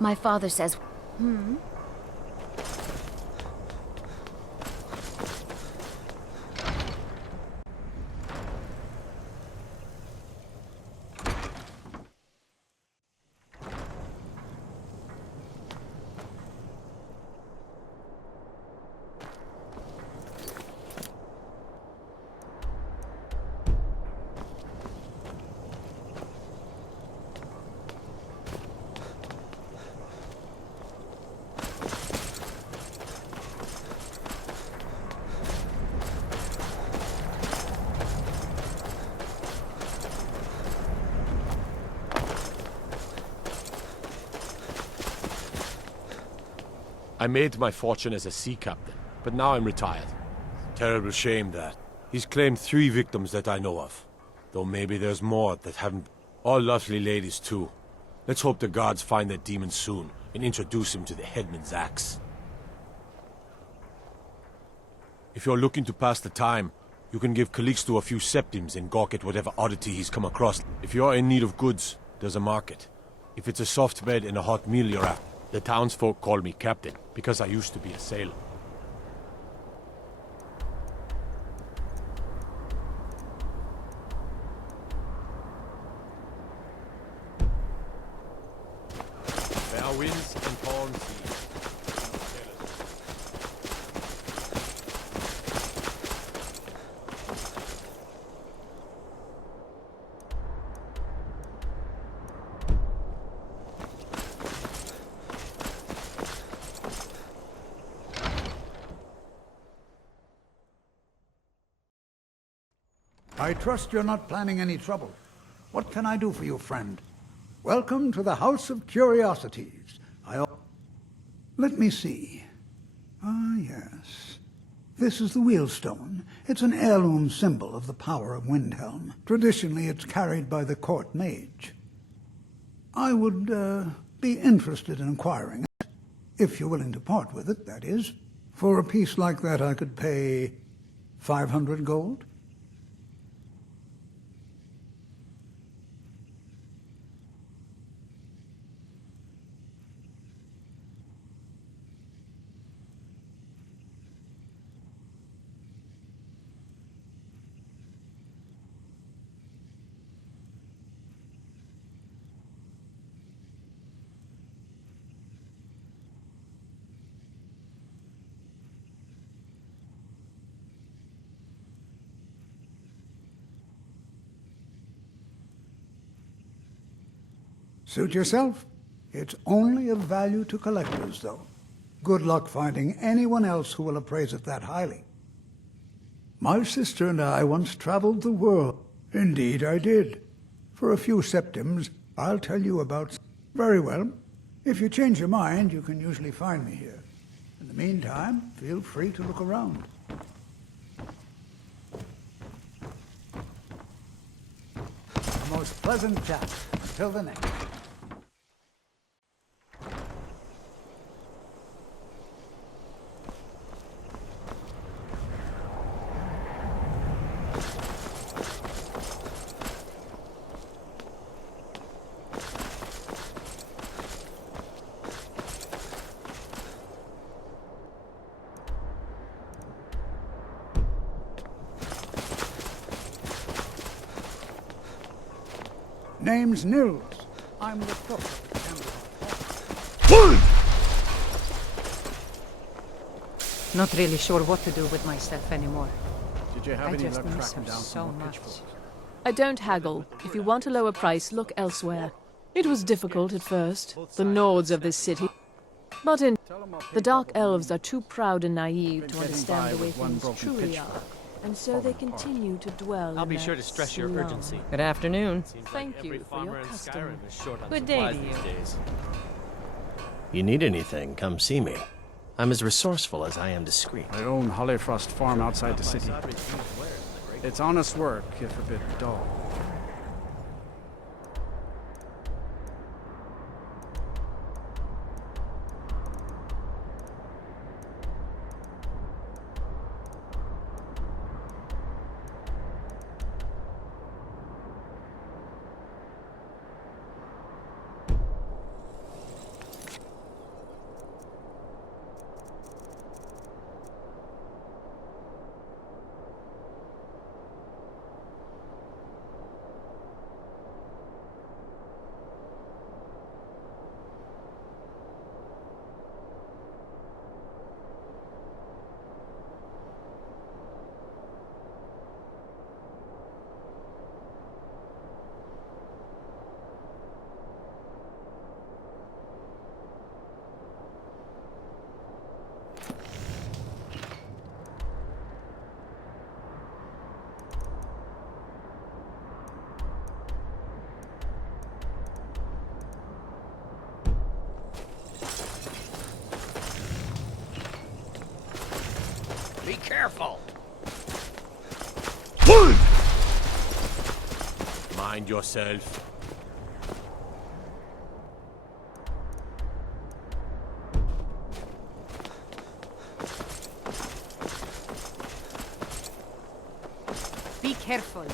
My father says... I made my fortune as a sea captain, but now I'm retired. Terrible shame that. He's claimed 3 victims that I know of. Though maybe there's more that haven't... All lovely ladies too. Let's hope the guards find that demon soon, and introduce him to the headman's axe. If you're looking to pass the time, you can give Calixto a few septims and gawk at whatever oddity he's come across. If you're in need of goods, there's a market. If it's a soft bed and a hot meal you're after, the townsfolk call me captain, because I used to be a sailor. Fair winds and calm seas. I trust you're not planning any trouble. What can I do for you, friend? Welcome to the House of Curiosities. Let me see. Ah, yes. This is the wheelstone. It's an heirloom symbol of the power of Wildhelm. Traditionally, it's carried by the court mage. I would be interested in acquiring it, if you're willing to part with it, that is. For a piece like that, I could pay 500 gold. Suit yourself. It's only of value to collectors, though. Good luck finding anyone else who will appraise it that highly. My sister and I once traveled the world. Indeed, I did. For a few septims, I'll tell you about... Very well. If you change your mind, you can usually find me here. In the meantime, feel free to look around. A most pleasant chat. Until the next. Name's Nils. I'm the cook of the temple. Not really sure what to do with myself anymore. Did you have I any just luck miss tracking her down so some more much. pitchforks? I don't haggle. If you want a lower price, look elsewhere. It was difficult at first, the Nords of this city. But the Dark Elves are too proud and naive to understand the way things truly are. And so they continue to dwell I'll in be their sure to stress your slum. urgency. Good afternoon. Thank you for your in custom. Skyrim is short on Good day supplies to these you. days. You need anything, come see me. I'm as resourceful as I am discreet. I own Hollyfrost Farm outside the city. It's honest work, if a bit dull. careful! Mind yourself. Be careful.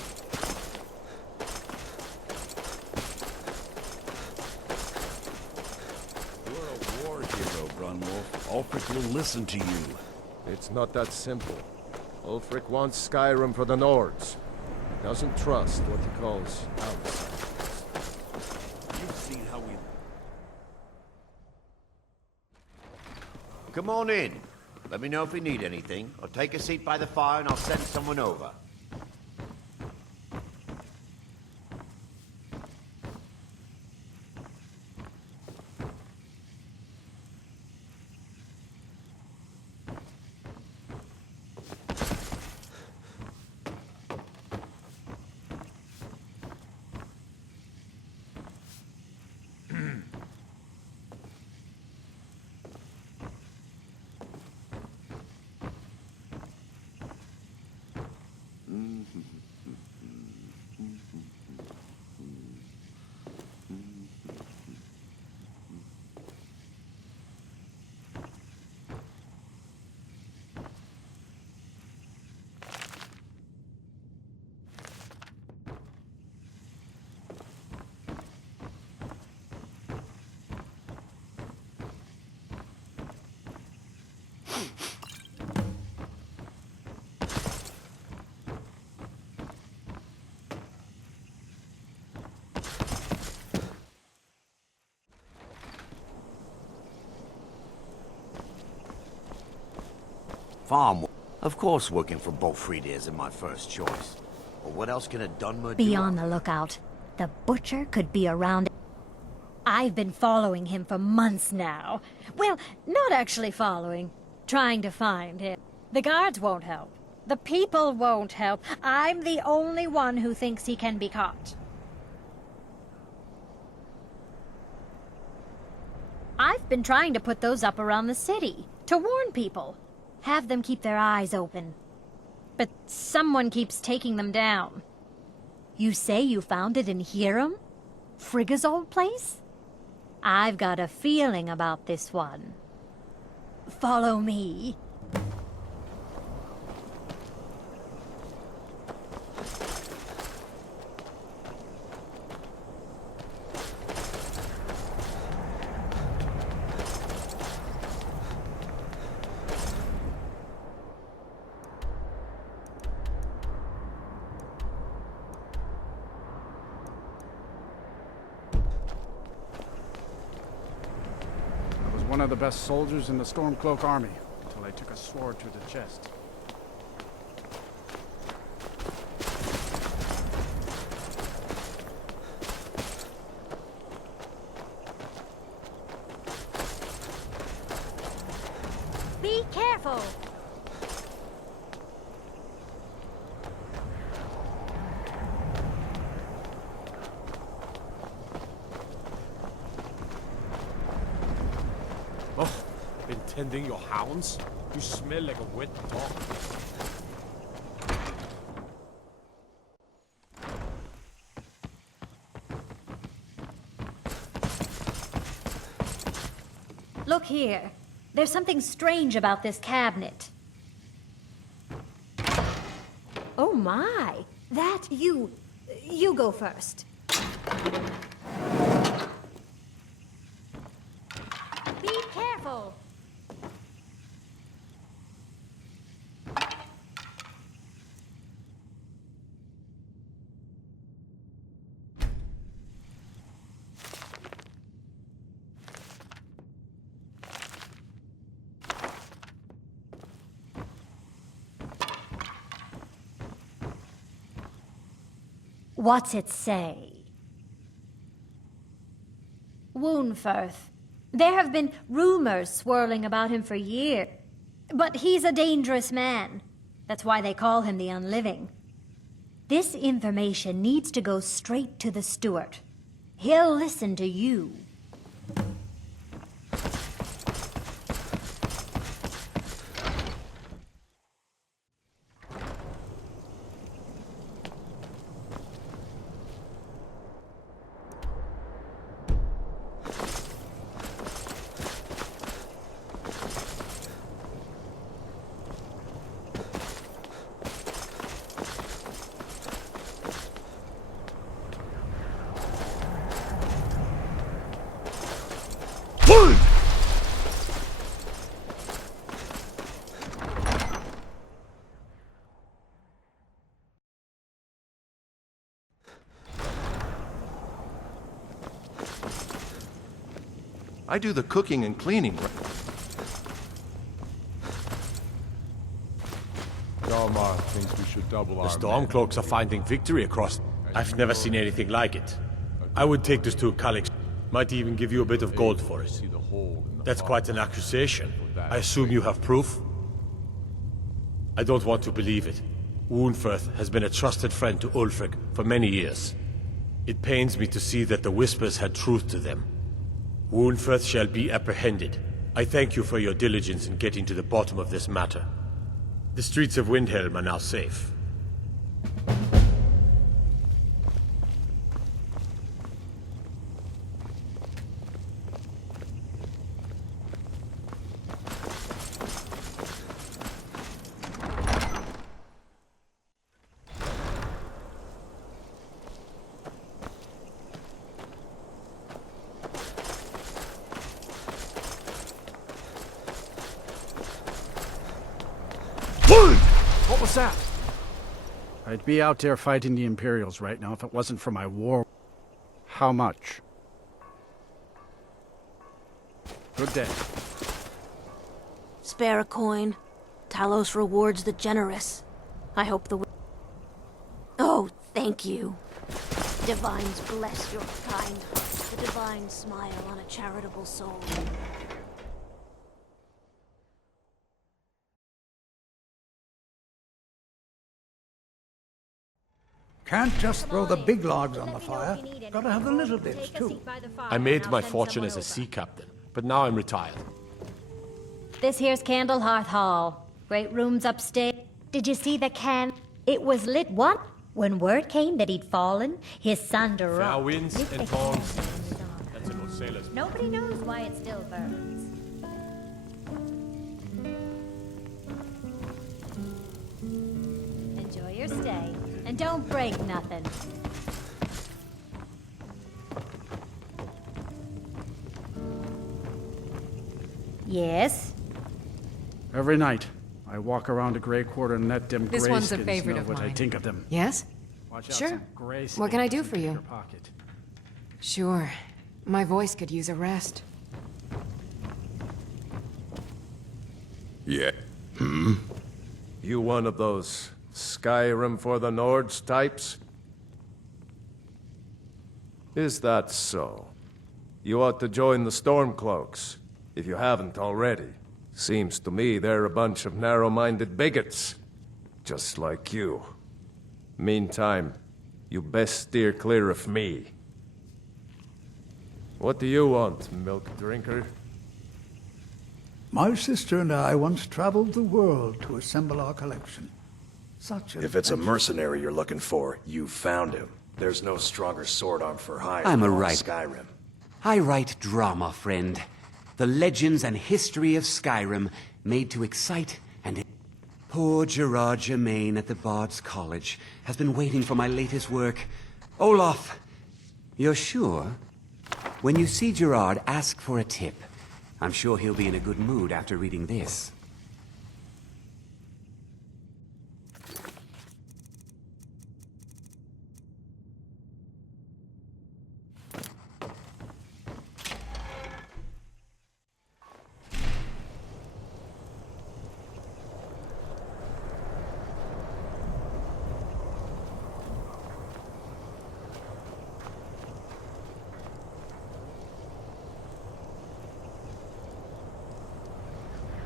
You're a war hero, Brunwolf. Ulfric will listen to you. It's not that simple. Ulfric wants Skyrim for the Nords. He doesn't trust what he calls outsiders. You've seen how we... Come on in. Let me know if you need anything, or take a seat by the fire and I'll send someone over. Farm. Of course working for Bolfrida isn't my first choice. But what else can a Dunmer do? Be on the lookout. The butcher could be around. I've been following him for months now. Well, not actually following. Trying to find him. The guards won't help. The people won't help. I'm the only one who thinks he can be caught. I've been trying to put those up around the city, to warn people. Have them keep their eyes open. But someone keeps taking them down. You say you found it in Hiram? Frigga's old place? I've got a feeling about this one. Follow me. One of the best soldiers in the Stormcloak army, until I took a sword to the chest. Be careful! Oh, been tending your hounds? You smell like a wet dog. Look here. There's something strange about this cabinet. Oh my! That you go first. Be careful! What's it say? Woundfirth. There have been rumors swirling about him for years. But he's a dangerous man. That's why they call him the Unliving. This information needs to go straight to the steward. He'll listen to you. I do the cooking and cleaning. Dalmar thinks we should double The Stormcloaks are finding victory across. I've never seen anything like it. I would take this to Calix. Might even give you a bit of gold for it. See the hole in the That's quite an accusation. I assume you have proof? I don't want to believe it. Woundfirth has been a trusted friend to Ulfric for many years. It pains me to see that the Whispers had truth to them. Woundfirth shall be apprehended. I thank you for your diligence in getting to the bottom of this matter. The streets of Windhelm are now safe. What was that? I'd be out there fighting the Imperials right now if it wasn't for my war. How much? Good day. Spare a coin. Talos rewards the generous. I hope the... Oh, thank you. Divines bless your kind heart. The divine smile on a charitable soul. Can't just throw the big logs on the fire. Gotta have the little bits, too. I made my fortune as a sea captain, but now I'm retired. This here's Candlehearth Hall. Great rooms upstairs. Did you see the can? It was lit what? When word came that he'd fallen, his son Fair Durrell. winds and calm seas. That's an old sailor's. Nobody knows why it still burns. Enjoy your stay, and don't break nothing. Yes? Every night, I walk around a Grey Quarter and let them This one's a greyskins favorite know of what I mine. think of them. Yes? Watch out, Sure. some gray What can I do skins for in you? your pocket. Sure. My voice could use a rest. Yeah. You one of those Skyrim for the Nords types? Is that so? You ought to join the Stormcloaks, if you haven't already. Seems to me they're a bunch of narrow-minded bigots, just like you. Meantime, you best steer clear of me. What do you want, milk drinker? My sister and I once traveled the world to assemble our collection. Such If it's a adventure. mercenary you're looking for, you found him. There's no stronger sword arm for hire I'm a than all right. Skyrim. I write drama, friend. The legends and history of Skyrim made to excite and... Poor Gerard Germain at the Bard's College has been waiting for my latest work. Olaf, you're sure? When you see Gerard, ask for a tip. I'm sure he'll be in a good mood after reading this.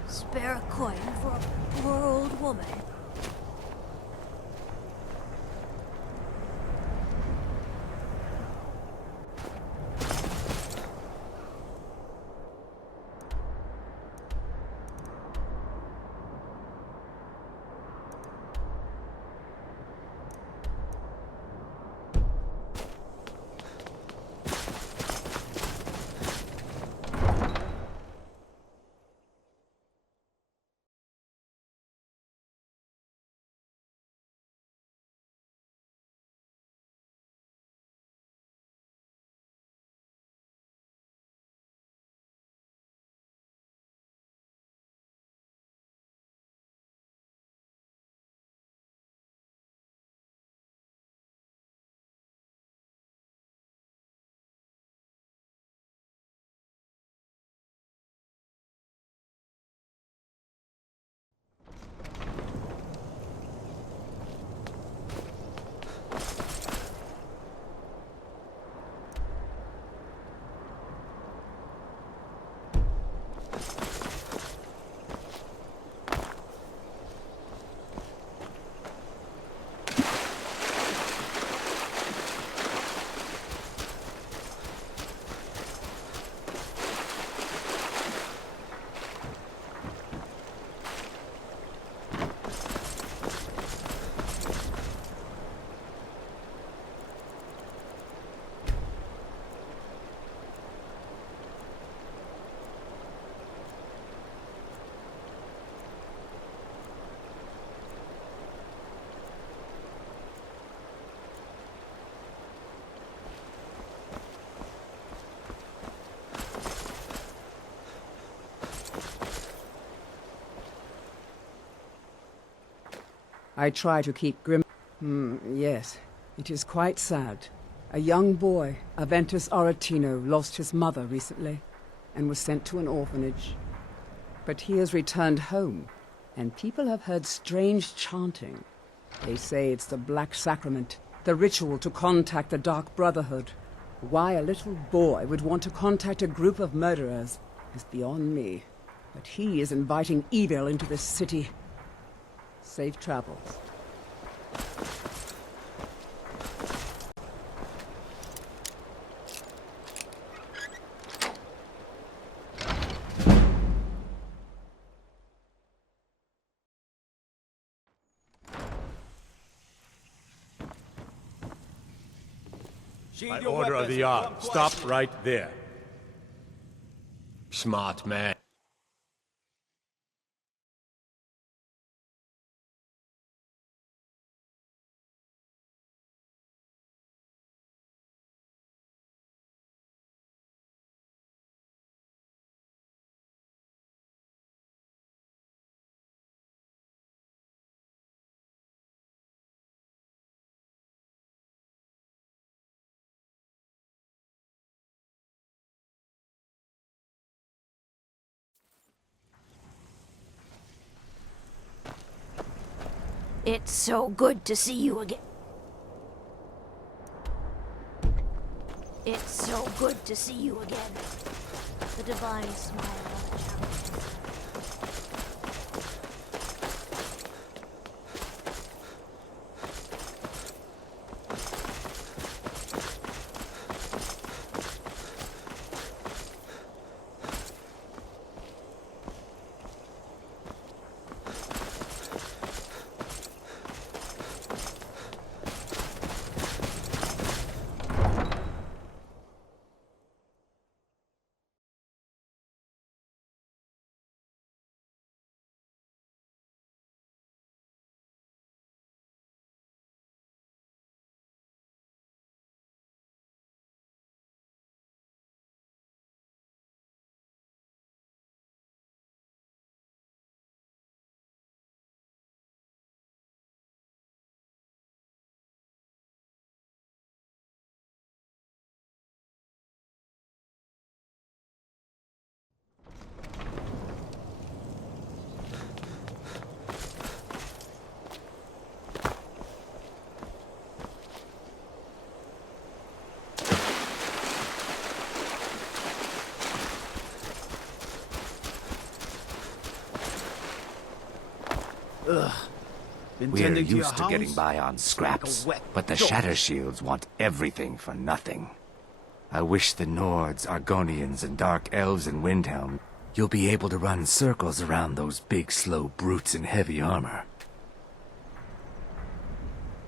Spare a coin for a poor old woman. I try to keep grim... yes. It is quite sad. A young boy, Aventus Aretino, lost his mother recently, and was sent to an orphanage. But he has returned home, and people have heard strange chanting. They say it's the Black Sacrament, the ritual to contact the Dark Brotherhood. Why a little boy would want to contact a group of murderers is beyond me. But he is inviting evil into this city. Safe travels. By order of the Yard, stop right there. Smart man. It's so good to see you again. It's so good to see you again. The divine smile on the countenance. We're used to getting by on scraps, but the Shatter Shields want everything for nothing. I wish the Nords, Argonians, and Dark Elves in Windhelm, you'll be able to run circles around those big, slow brutes in heavy armor.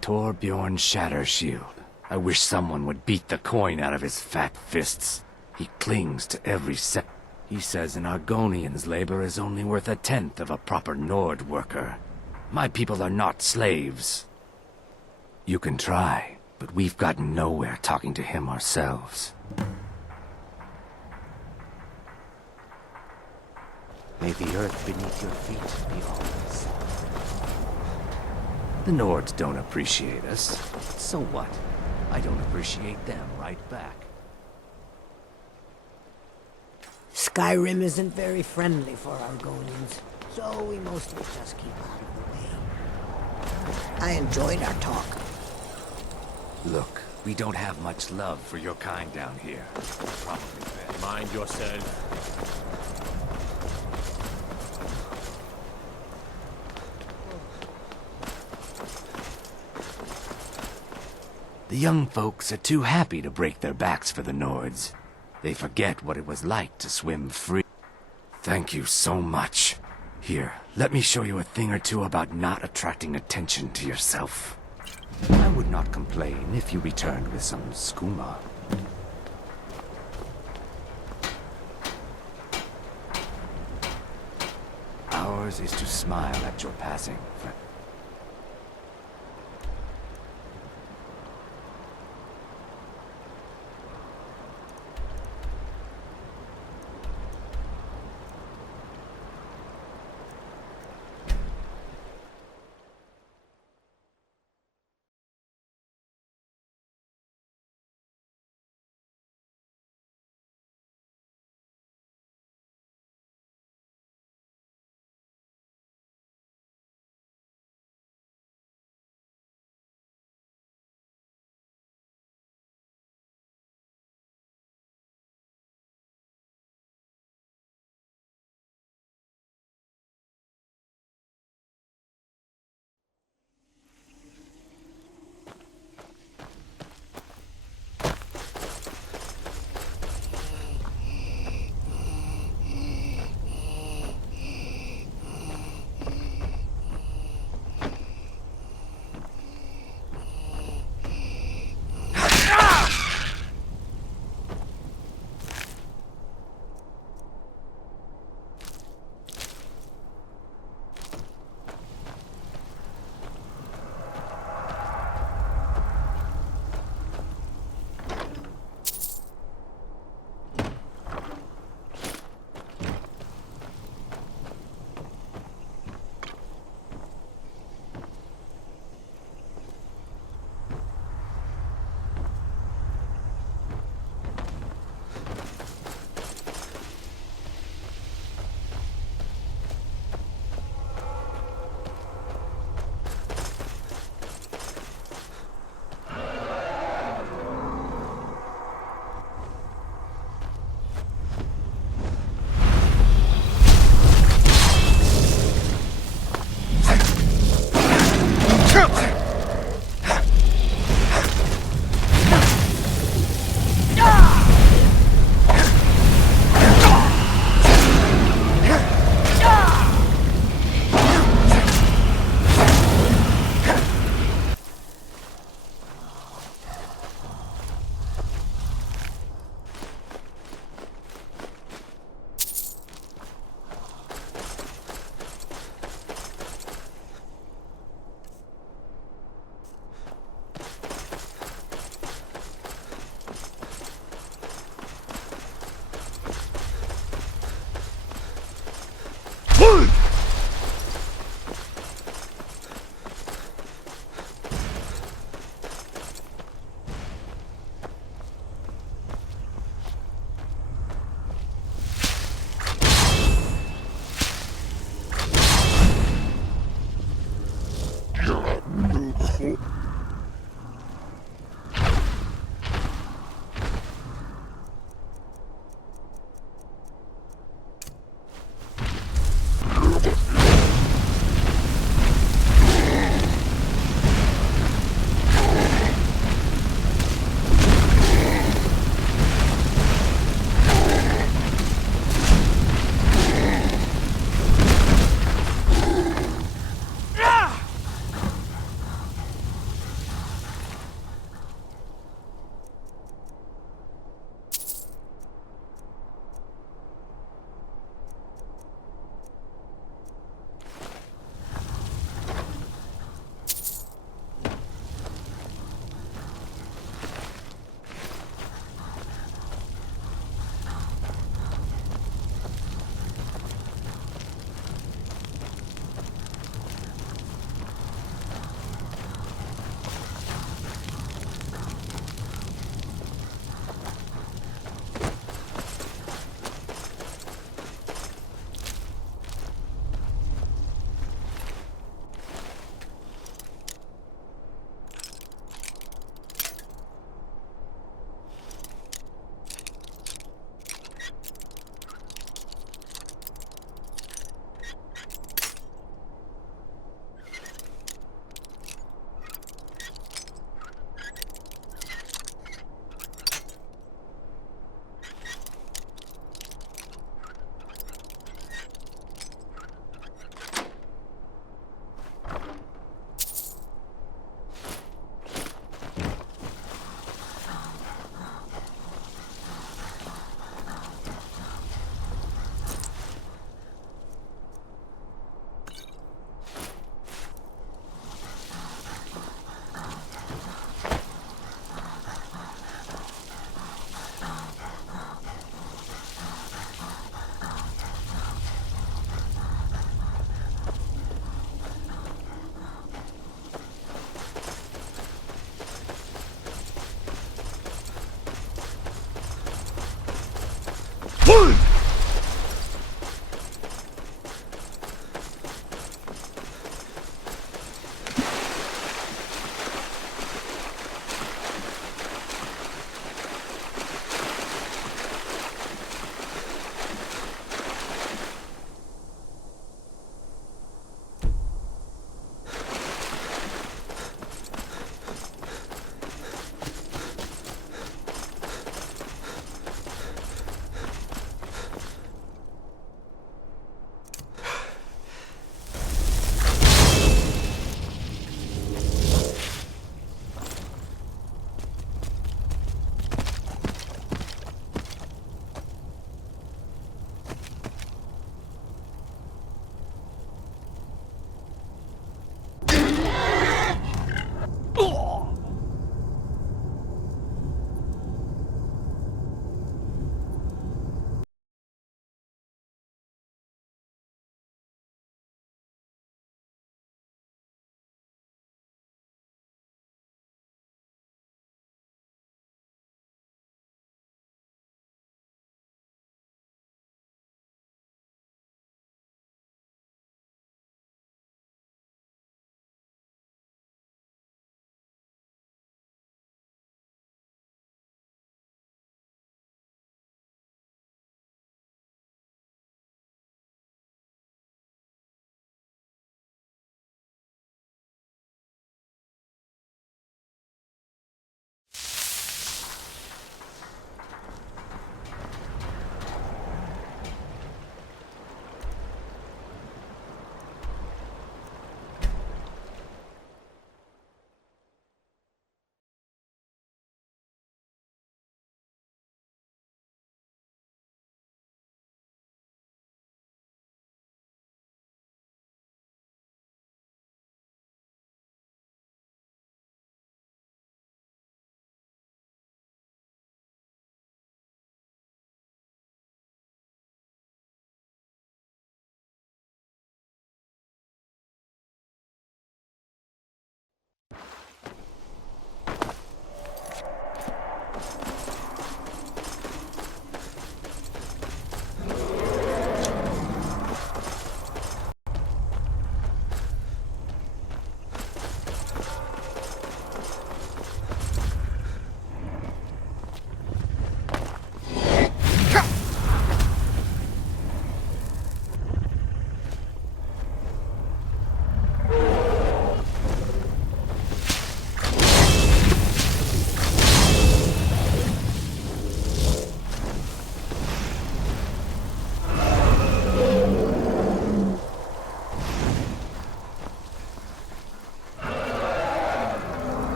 Torbjorn Shatter Shield. I wish someone would beat the coin out of his fat fists. He clings to every He says an Argonian's labor is only worth 1/10 of a proper Nord worker. My people are not slaves. You can try, but we've gotten nowhere talking to him ourselves. May the earth beneath your feet be always soft. The Nords don't appreciate us. So what? I don't appreciate them right back. Skyrim isn't very friendly for Argonians, so we mostly just keep out of the way. I enjoyed our talk. Look, we don't have much love for your kind down here. Probably bad. Mind yourself. The young folks are too happy to break their backs for the Nords. They forget what it was like to swim free. Thank you so much. Here, let me show you a thing or two about not attracting attention to yourself. I would not complain if you returned with some skooma. Ours is to smile at your passing, friend.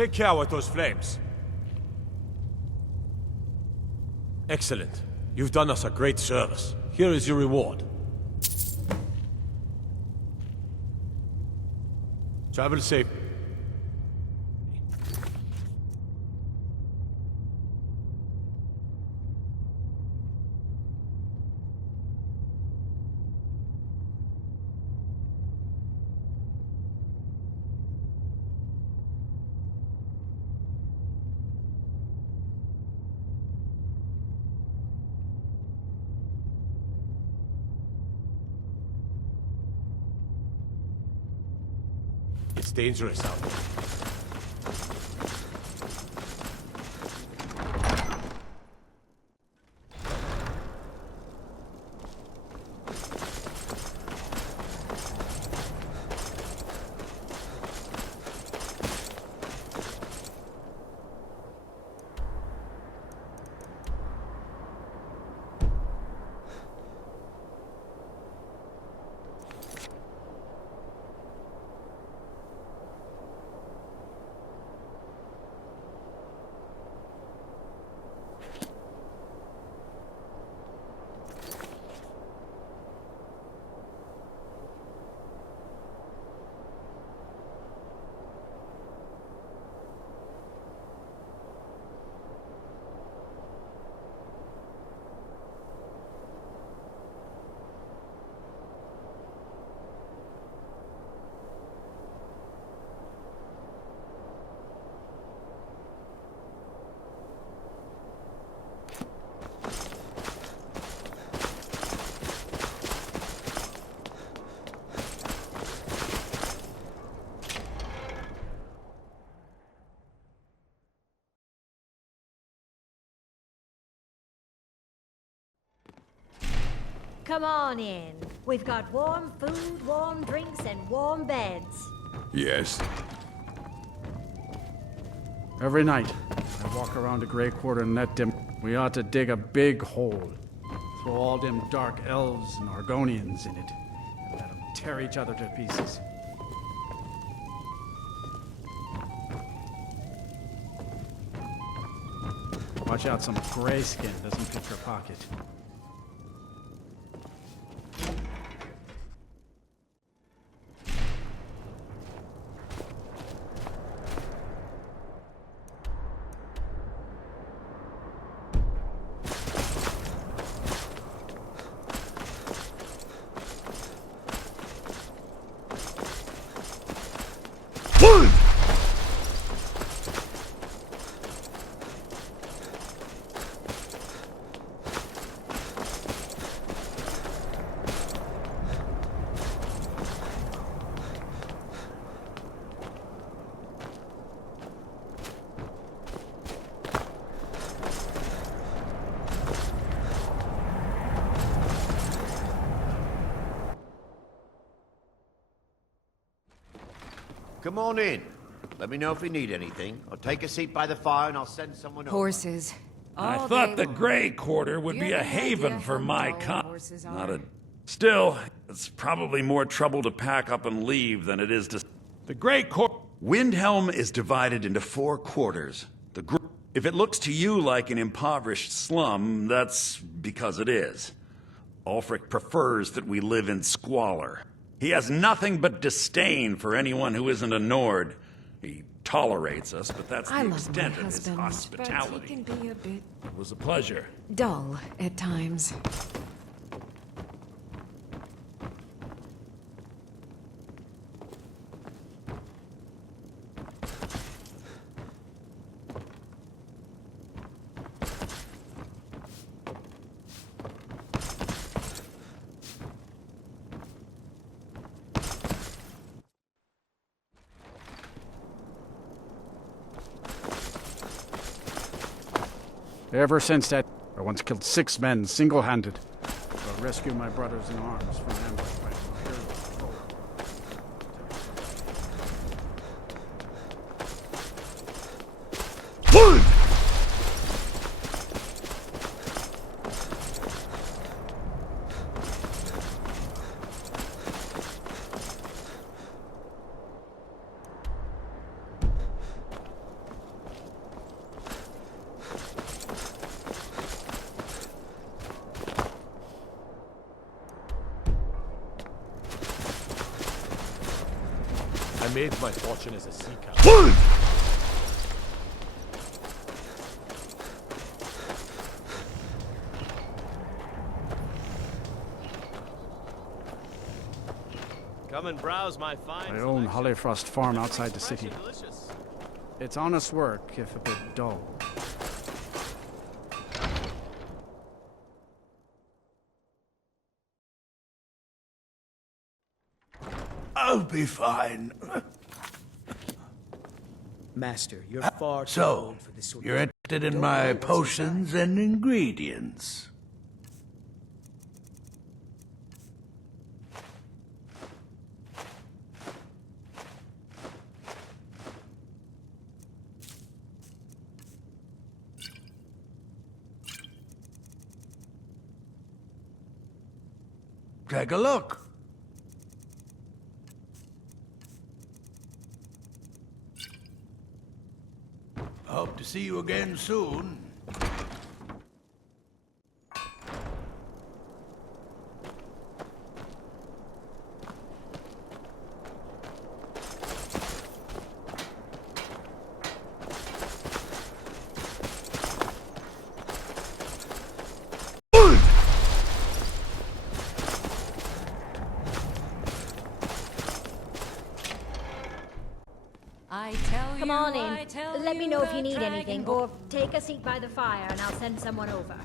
Take care with those flames. Excellent. You've done us a great service. Here is your reward. Travel safe. It's dangerous out there. Come on in. We've got warm food, warm drinks, and warm beds. Yes. Every night, I walk around the Grey Quarter and let them... We ought to dig a big hole. Throw all them dark elves and Argonians in it. And let them tear each other to pieces. Watch out, some grayskin doesn't pick your pocket. Come on in. Let me know if you need anything. Or take a seat by the fire and I'll send someone over. Horses. I thought the Grey Quarter would be a haven for my kind. Not a... Still, it's probably more trouble to pack up and leave than it is to... The Grey Quarter... Wildhelm is divided into 4 quarters. If it looks to you like an impoverished slum, that's because it is. Ulfric prefers that we live in squalor. He has nothing but disdain for anyone who isn't a Nord. He tolerates us, but that's the extent of his hospitality. But he can be a bit It was a pleasure. dull at times. Ever since that, I once killed 6 men single-handed. To rescue my brothers in arms from ambush by an Imperial patrol. I made my fortune as a sea captain. Come and browse my fine. I own Hollyfrost Farm outside the city. It's honest work, if a bit dull. I'll be fine. Master, you're far too So, old for this sort you're of... interested in Don't my know what's potions and ingredients. Take a look. Hope to see you again soon. Come on in. Let me know if you need anything, or take a seat by the fire and I'll send someone over.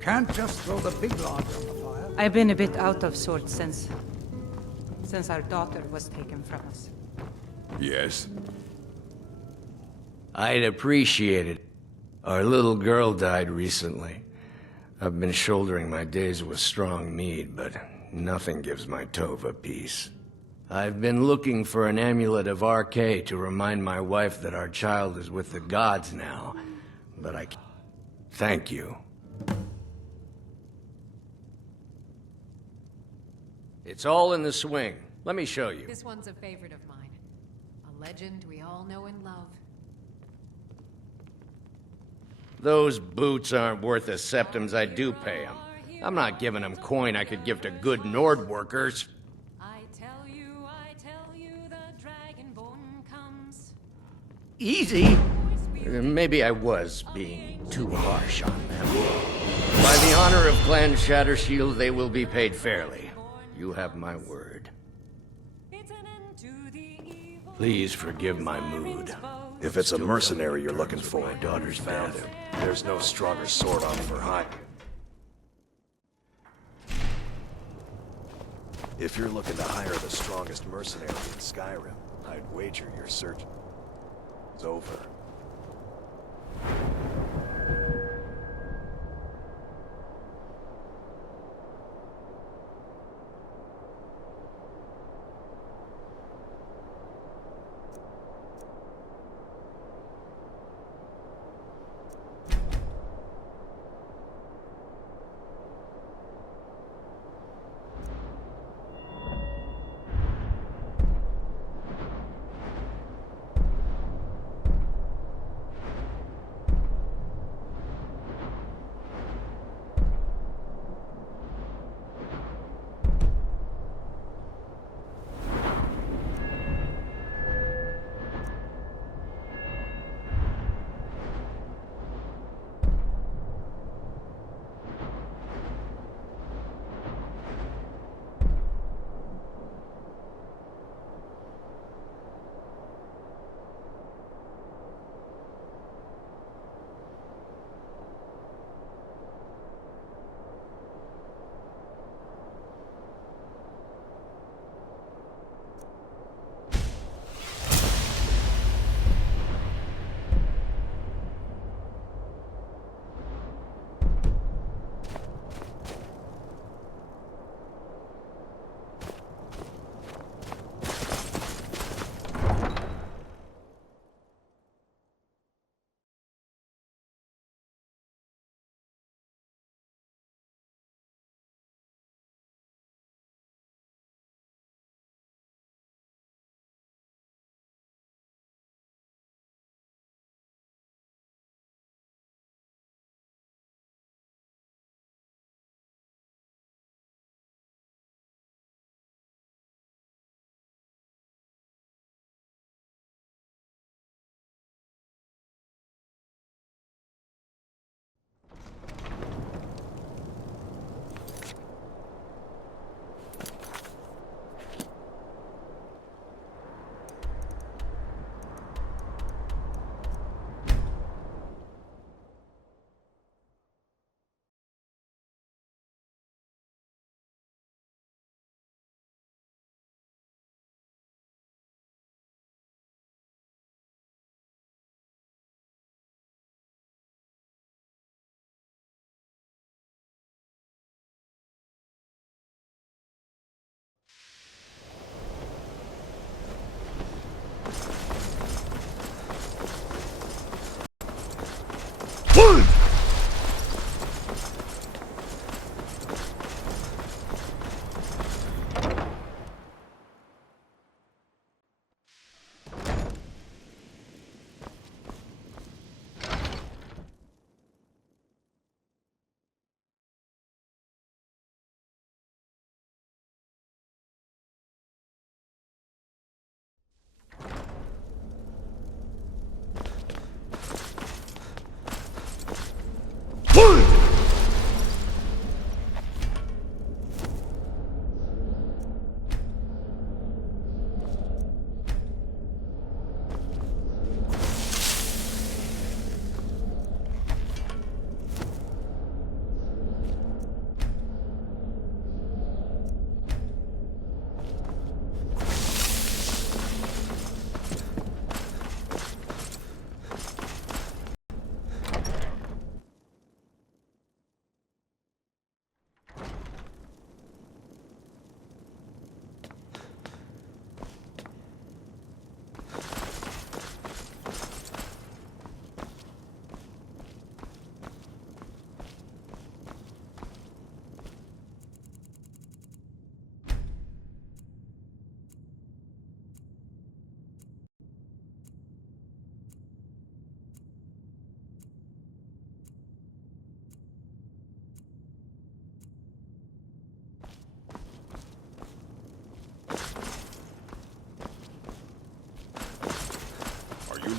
Can't just throw the big logs on the fire. I've been a bit out of sorts since our daughter was taken from us. Yes? I'd appreciate it. Our little girl died recently. I've been shouldering my days with strong mead, but nothing gives my Tova peace. I've been looking for an amulet of RK to remind my wife that our child is with the gods now, but I can't. Thank you. It's all in the swing. Let me show you. This one's a favorite of mine. A legend we all know and love. Those boots aren't worth the septims I do pay them. I'm not giving them coin I could give to good Nord workers. Easy? Maybe I was being too harsh on them. By the honor of Clan Shattershield, they will be paid fairly. You have my word. Please forgive my mood. If it's a mercenary you're looking for, my daughter's found him. There's no stronger sword on for hire. If you're looking to hire the strongest mercenary in Skyrim, I'd wager your search is over.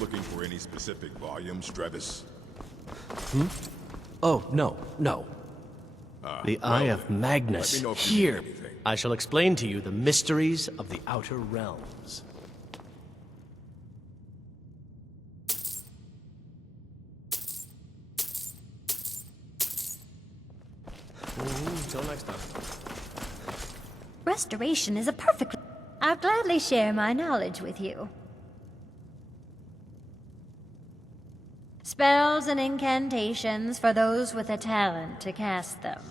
looking for any specific volumes, Drevis? Oh, no. The Eye well, of Magnus. let me know if you need Here. anything. I shall explain to you the mysteries of the Outer Realms. Until next time. Restoration is a perfect... I'll gladly share my knowledge with you. Spells and incantations for those with a talent to cast them.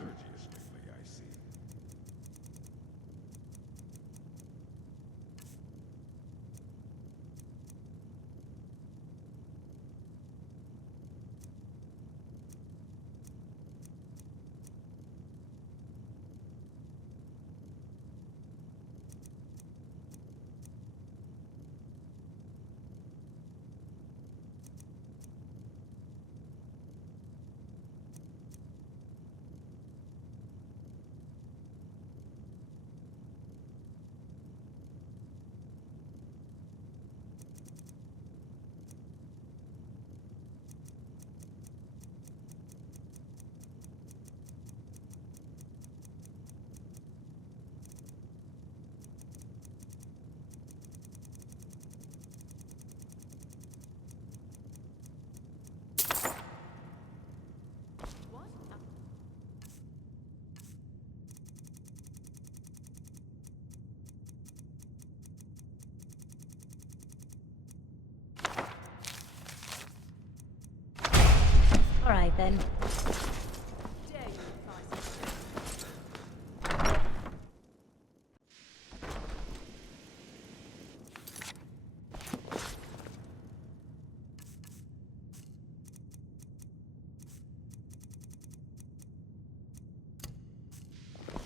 All right, then.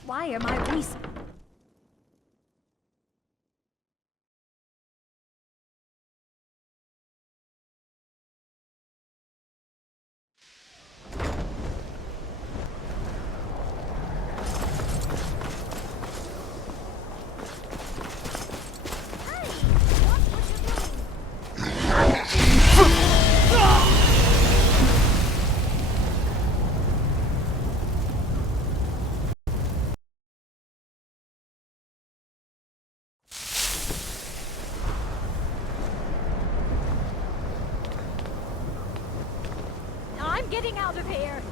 Why are my resources... I'm getting out of here!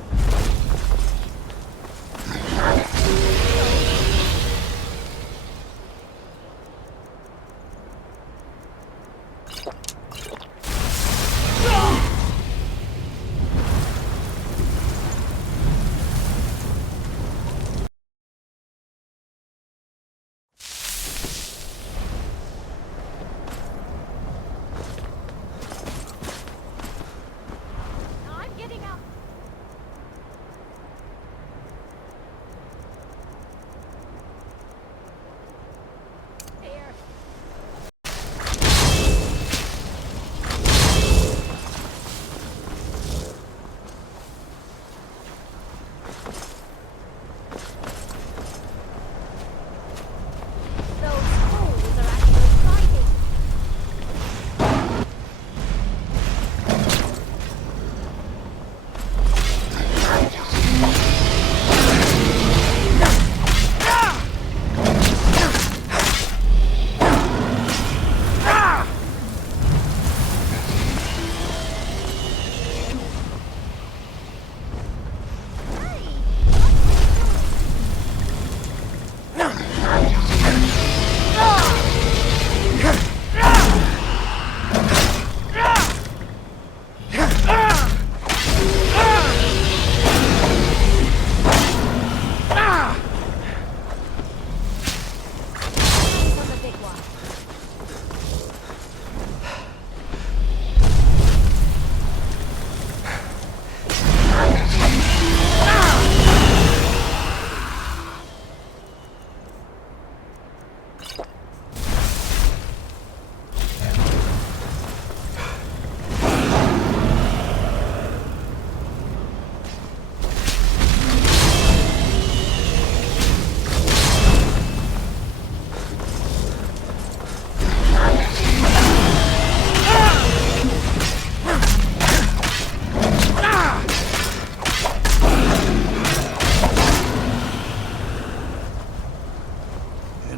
I'm getting out!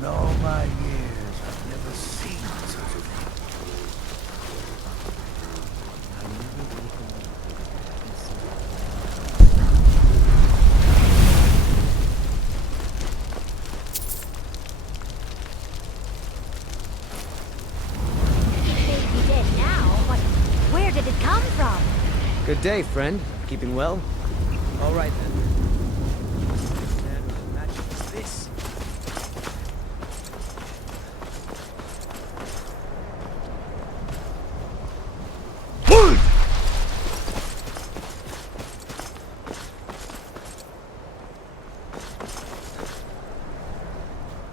In all my years, I've never seen such a thing. It may be dead now, but where did it come from? Good day, friend. Keeping well? All right, then. And what magic is this?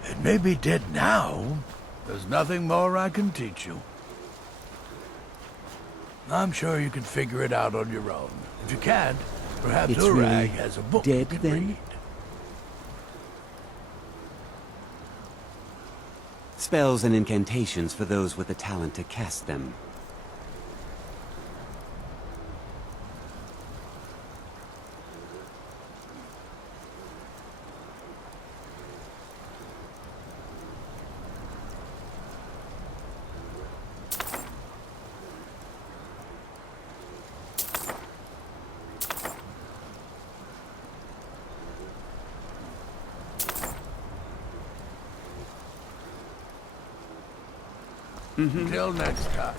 It may be dead now. There's nothing more I can teach you. I'm sure you can figure it out on your own. If you can't, perhaps It's Urag really has a book dead, you can then? read. Spells and incantations for those with the talent to cast them. Until next time.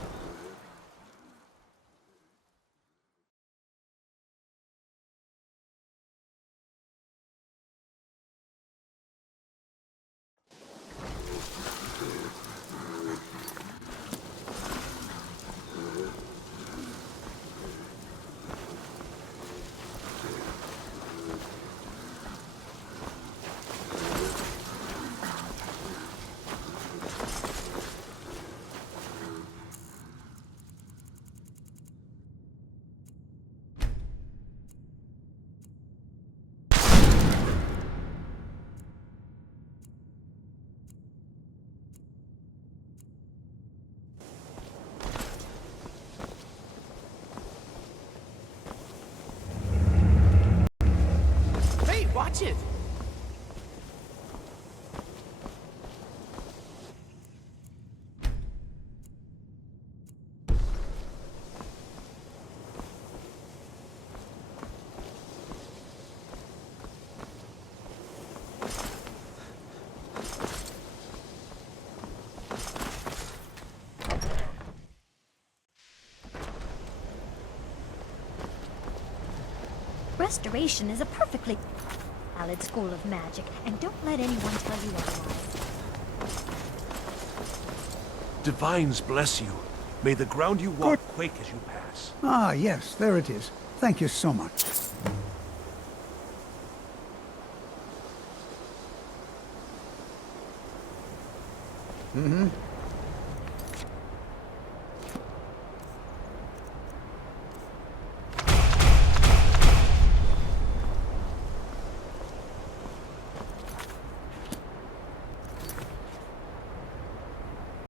Hey, watch it! Restoration is a perfectly valid school of magic, and don't let anyone tell you otherwise. Divines bless you. May the ground you walk quake as you pass. Ah, yes, there it is. Thank you so much. Mm-hmm.